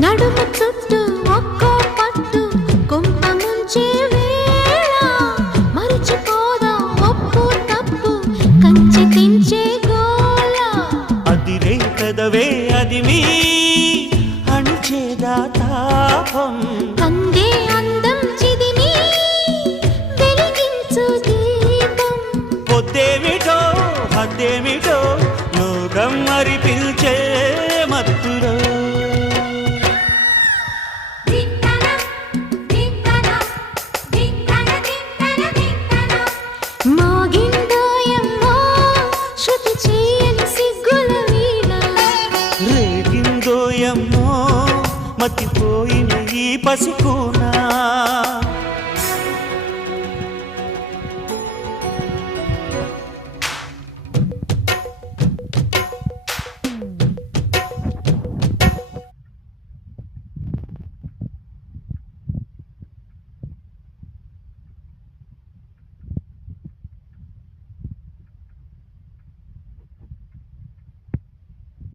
నడుము చుట్టూ ఒక్కో పట్టు కొంప ముంచే వేళ మరిచిపోదా ఒప్పు తప్పు కంచి తెంచే గోల అదిరే పెదవే అది మీ అణిచేదా తాపం కందే అందం చిదిమి వెలిగించు దీపం పొద్దేమిటో హద్దేమిటో లోకం మరి పిల్చే మత్తులో మోగిందోయమ్మో శృతి చేయని సిగ్గుల వీణ రేగిందోయమ్మో మతిపోయిన ఈ పసికూనా